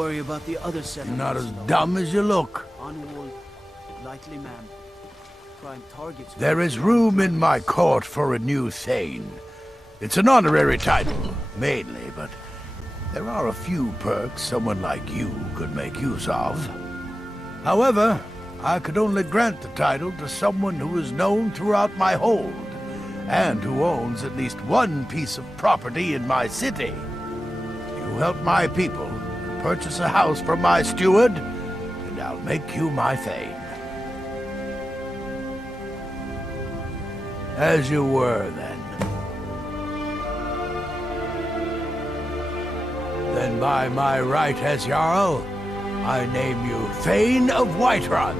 worry about the other settlements. Not as dumb as you look. Unwalled, lightly manned. Prime targets. There is room in my court for a new Thane. It's an honorary title, mainly, but there are a few perks someone like you could make use of. However, I could only grant the title to someone who is known throughout my hold, and who owns at least one piece of property in my city. You help my people, purchase a house from my steward, and I'll make you my Thane. As you were, then. Then by my right as Jarl, I name you Thane of Whiterun.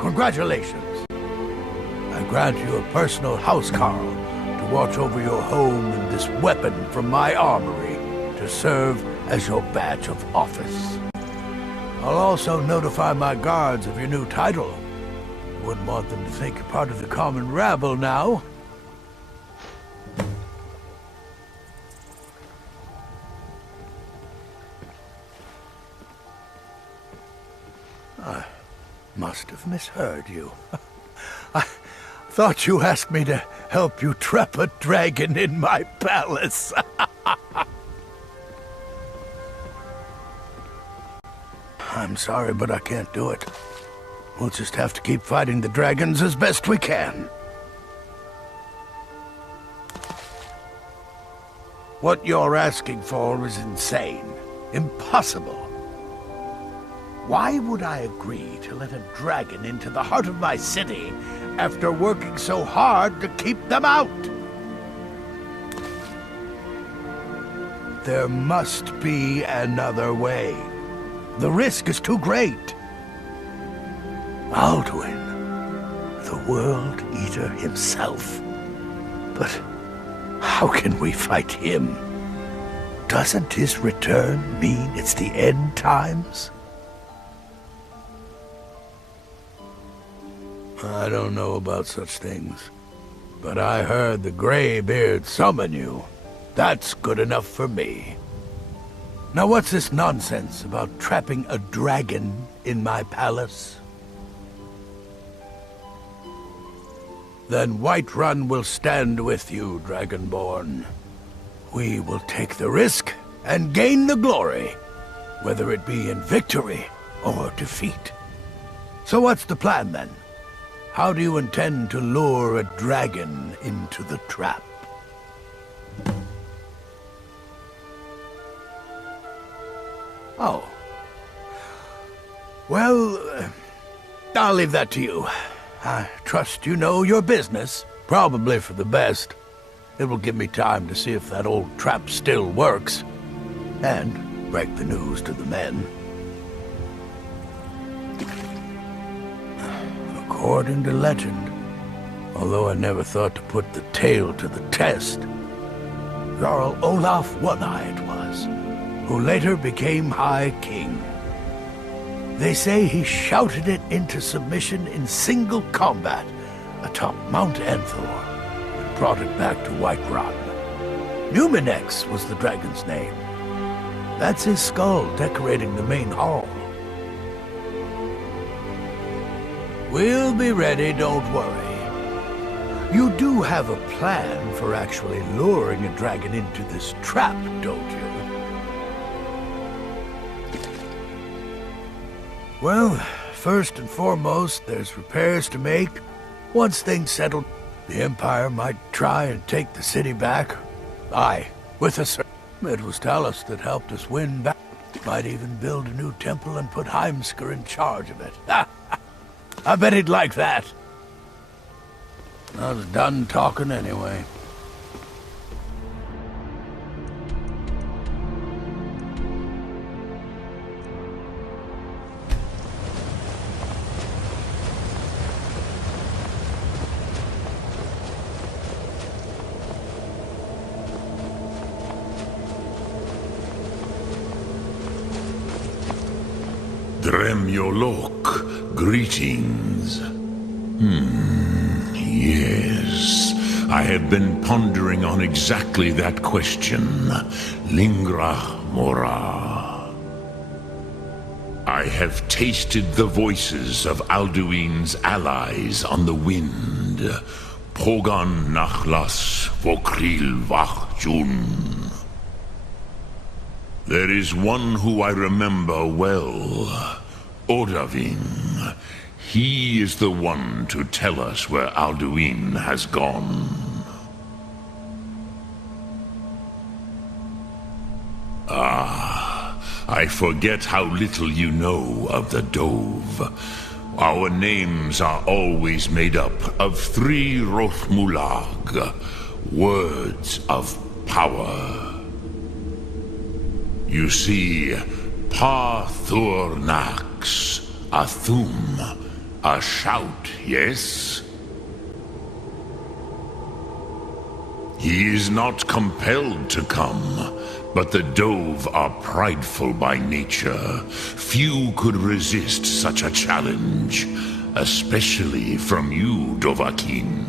Congratulations. I grant you a personal housecarl to watch over your home and this weapon from my armory to serve as your badge of office. I'll also notify my guards of your new title. Wouldn't want them to think you're part of the common rabble now. I must have misheard you. I thought you asked me to help you trap a dragon in my palace. I'm sorry, but I can't do it. We'll just have to keep fighting the dragons as best we can. What you're asking for is insane. Impossible. Why would I agree to let a dragon into the heart of my city after working so hard to keep them out? There must be another way. The risk is too great. Alduin, the World Eater himself. But how can we fight him? Doesn't his return mean it's the end times? I don't know about such things, but I heard the Greybeard summon you. That's good enough for me. Now what's this nonsense about trapping a dragon in my palace? Then Whiterun will stand with you, Dragonborn. We will take the risk and gain the glory, whether it be in victory or defeat. So what's the plan, then? How do you intend to lure a dragon into the trap? Oh. Well, I'll leave that to you. I trust you know your business, probably for the best. It will give me time to see if that old trap still works, and break the news to the men. According to legend, although I never thought to put the tale to the test, Jarl Olaf One-Eye it was, who later became High King. They say he shouted it into submission in single combat atop Mount Anthor, and brought it back to Whiterun. Numinex was the dragon's name. That's his skull decorating the main hall. We'll be ready, don't worry. You do have a plan for actually luring a dragon into this trap, don't you? Well, first and foremost, there's repairs to make. Once things settle, the Empire might try and take the city back. Aye, with us. It was Talos that helped us win back. Might even build a new temple and put Heimskr in charge of it. I bet he'd like that. I was done talking anyway. Dremyolok, greetings. Yes. I have been pondering on exactly that question. Lingra Mora. I have tasted the voices of Alduin's allies on the wind. Pogan nachlas vokril vachjun. There is one who I remember well, Odaving. He is the one to tell us where Alduin has gone. I forget how little you know of the Dove. Our names are always made up of 3 Rothmulag, words of power. You see, Parthurnax, a thum, a shout, yes? He is not compelled to come. But the Dove are prideful by nature. Few could resist such a challenge, especially from you, Dovahkiin.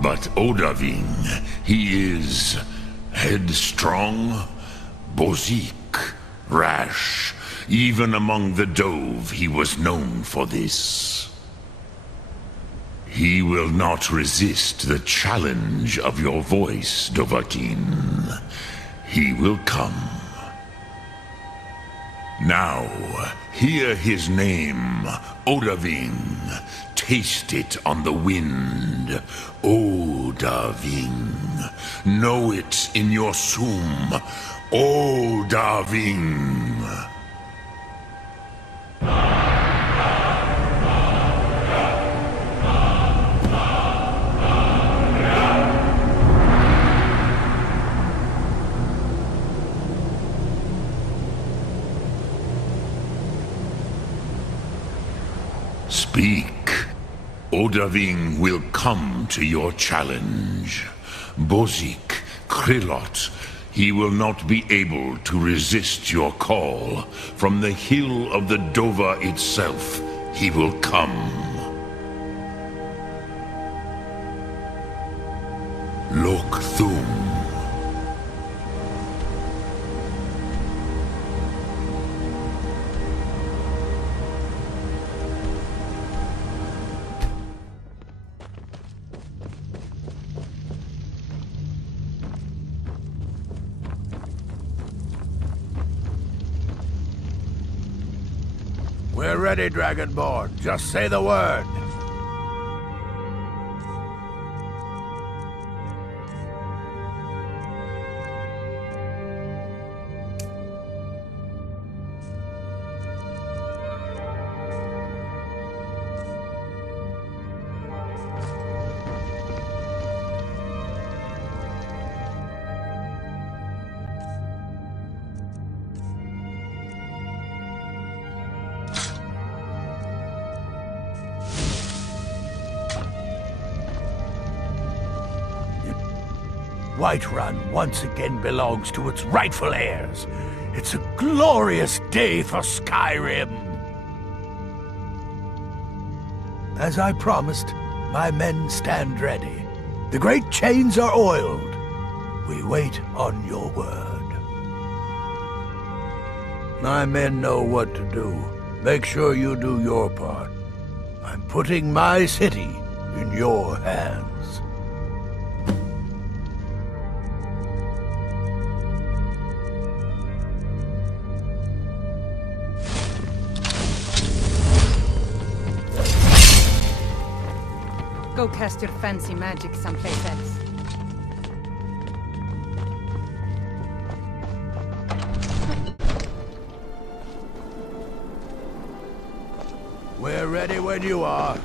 But Odaving, he is headstrong, bozik, rash. Even among the Dove, he was known for this. He will not resist the challenge of your voice, Dovahkiin. He will come. Now, hear his name, Odaving. Taste it on the wind. Odaving. Know it in your sum. Odaving. Speak. Odaving will come to your challenge. Bozik, Krillot, he will not be able to resist your call. From the hill of the Dova itself, he will come. Lokthum. We're ready, Dragonborn. Just say the word. Whiterun once again belongs to its rightful heirs. It's a glorious day for Skyrim. As I promised, my men stand ready. The great chains are oiled. We wait on your word. My men know what to do. Make sure you do your part. I'm putting my city in your hands. Go cast your fancy magic someplace else. We're ready when you are.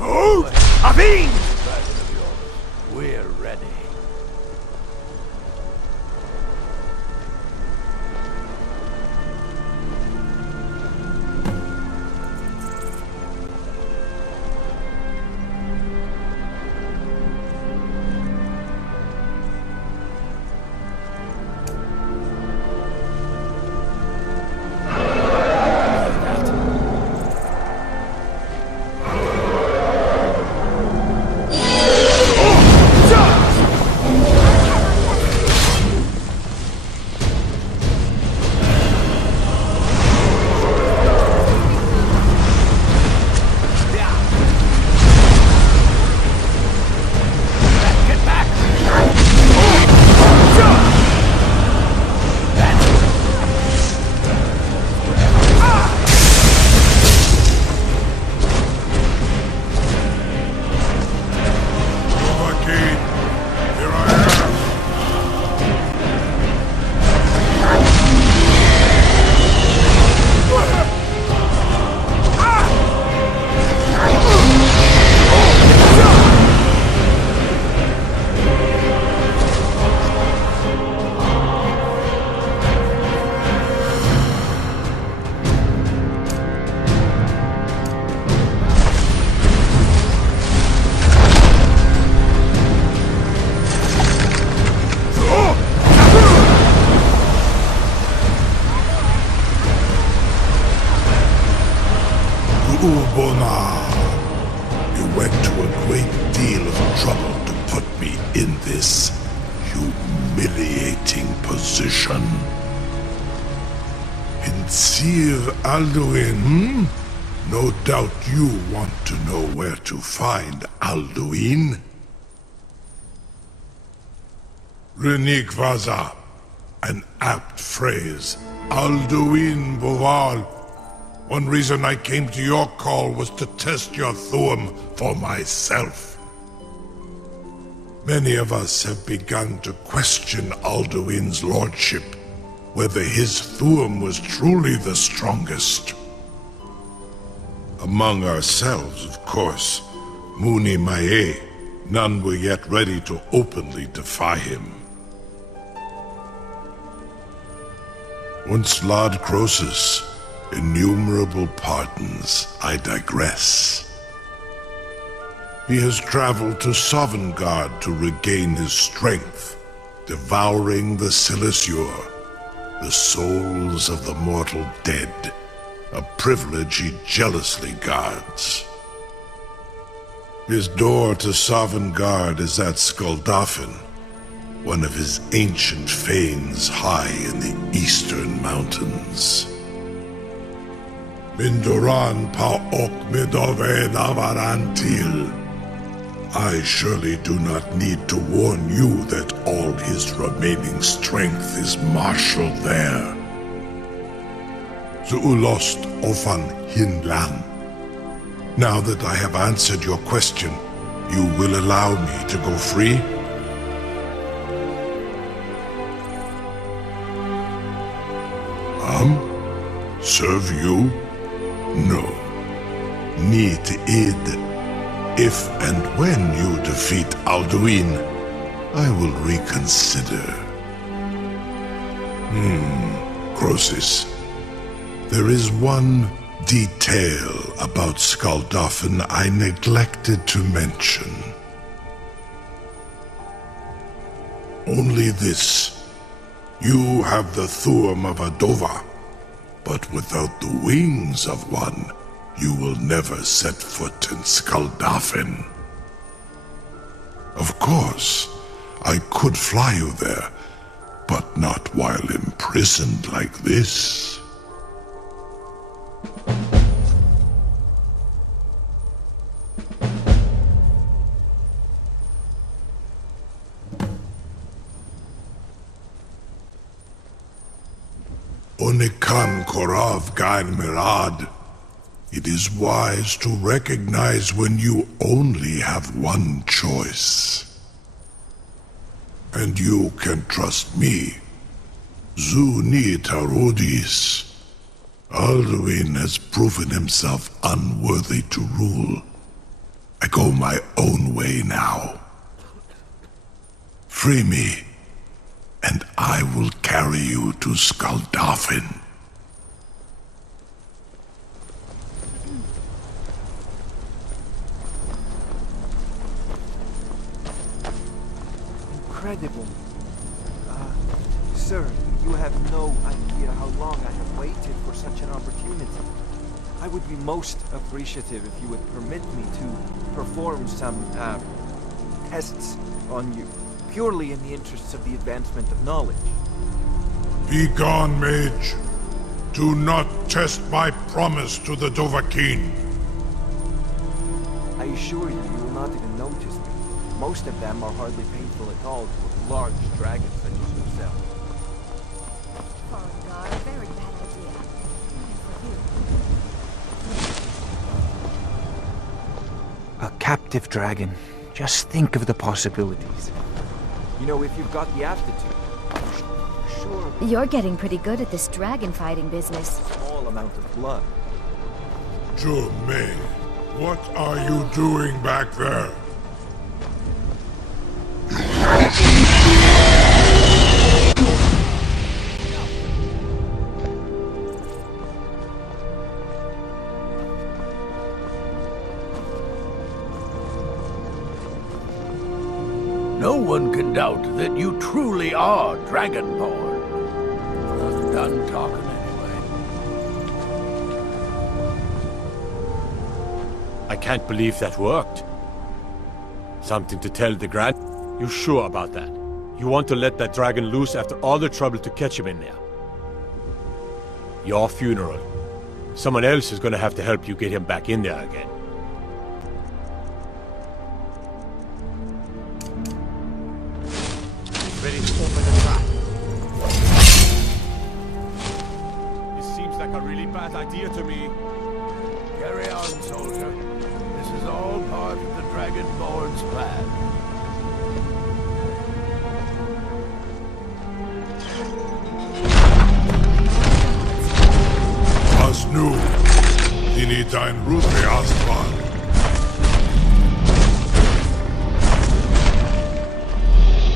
Oh! Avin! We're ready. Ubona. You went to a great deal of trouble to put me in this humiliating position. In Sir Alduin, No doubt you want to know where to find Alduin. Renikvaza, an apt phrase. Alduin Boval. One reason I came to your call was to test your Thuum for myself. Many of us have begun to question Alduin's lordship, whether his Thuum was truly the strongest. Among ourselves, of course, Muni Mae, none were yet ready to openly defy him. Once Lord Croesus, innumerable pardons, I digress. He has traveled to Sovngarde to regain his strength, devouring the Silesur, the souls of the mortal dead, a privilege he jealously guards. His door to Sovngarde is at Skuldafn, one of his ancient fanes high in the eastern mountains. Mindoran Paok Midove Navarantil. I surely do not need to warn you that all his remaining strength is marshaled there. Zuulost Ofan Hinlan. Now that I have answered your question, you will allow me to go free? Serve you? No. Need id. If and when you defeat Alduin, I will reconsider. Croesus. There is one detail about Skuldafn I neglected to mention. Only this. You have the Thuum of a Dova, but without the wings of one, you will never set foot in Skuldafn. Of course, I could fly you there, but not while imprisoned like this. Onikan Korav Gain Mirad. It is wise to recognize when you only have one choice. And you can trust me. Zuni Tarudis. Alduin has proven himself unworthy to rule. I go my own way now. Free me, and I will carry you to Skuldafn. Incredible. Sir, you have no idea how long I have waited for such an opportunity. I would be most appreciative if you would permit me to perform some, tests on you, purely in the interests of the advancement of knowledge. Be gone, mage. Do not test my promise to the Dovahkiin. I assure you, you will not even notice me. Most of them are hardly painful at all to a large dragon such as yourself. Foreign guard, very bad idea. A captive dragon. Just think of the possibilities. You know, if you've got the aptitude, sure. You're getting pretty good at this dragon fighting business. A small amount of blood. May, what are you doing back there? No one can doubt that you truly are Dragonborn. Well, done talking anyway. I can't believe that worked. Something to tell the Grand... You sure about that? You want to let that dragon loose after all the trouble to catch him in there? Your funeral. Someone else is gonna have to help you get him back in there again. Ready to open the trap. This seems like a really bad idea to me. Carry on, soldier. This is all part of the Dragonborn's plan. Was nu, dini dein Rudri Astvan.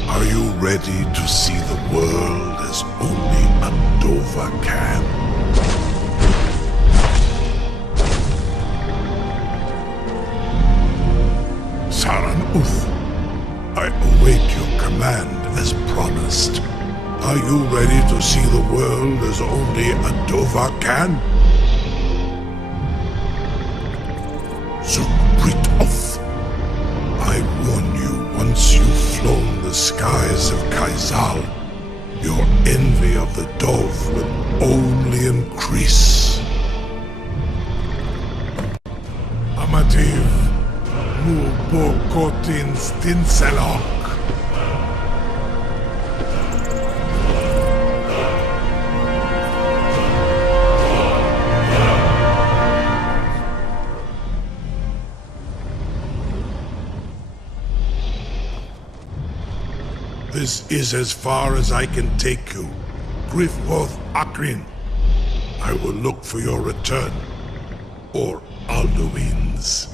Are you ready to see the world as only a Dova can? Saran Uth, I await your command as promised. Are you ready to see the world as only a Dova can? Zukbritoth, I warn you, once you've flown the skies of Kaizal, your envy of the Dove will only increase. Amativ, mu bokotin stinselok. This is as far as I can take you. Griffworth Akrin. I will look for your return. Or Alduin's.